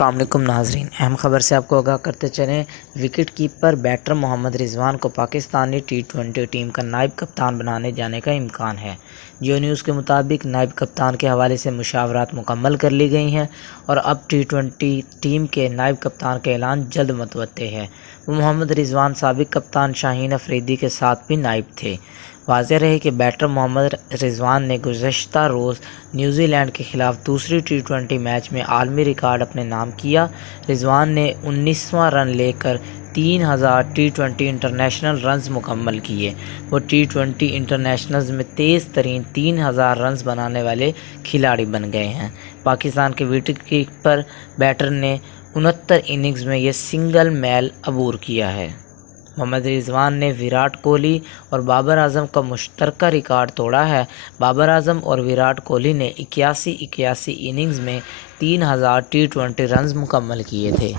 السلام علیکم ناظرین، اہم خبر سے آپ کو آگاہ کرتے چلیں۔ وکٹ کیپر بیٹر محمد رضوان کو پاکستانی ٹی20 ٹیم کا نائب کپتان بنائے جانے کا امکان ہے۔ جیو نیوز کے مطابق نائب کپتان کے حوالے سے مشاورات مکمل کر لی گئی ہیں اور اب ٹی20 ٹیم کے نائب کپتان کا اعلان جلد متوقع ہے۔ وہ محمد رضوان سابق کپتان شاہین افریدی کے ساتھ بھی نائب تھے۔ واضح رہے کہ بیٹر محمد رضوان نے گزشتہ روز نیوزی لینڈ کے خلاف دوسری ٹی20 میچ میں عالمی ریکارڈ اپنے نام کیا۔ رضوان نے 19واں رن لے کر 3000 ٹی20 انٹرنیشنل رنز مکمل کیے۔ وہ ٹی20 انٹرنیشنلز میں تیز ترین 3000 رنز بنانے والے کھلاڑی بن گئے ہیں۔ پاکستان کے وکٹ کیپر بیٹر نے 69 اننگز میں یہ سنگل میل عبور کیا ہے۔ محمد رضوان نے وراٹ کوہلی اور بابر اعظم کا مشترکہ ریکارڈ توڑا ہے۔ بابر اعظم اور وراٹ کوہلی نے 81 اننگز میں 3000 ٹی20 رنز مکمل کیے تھے۔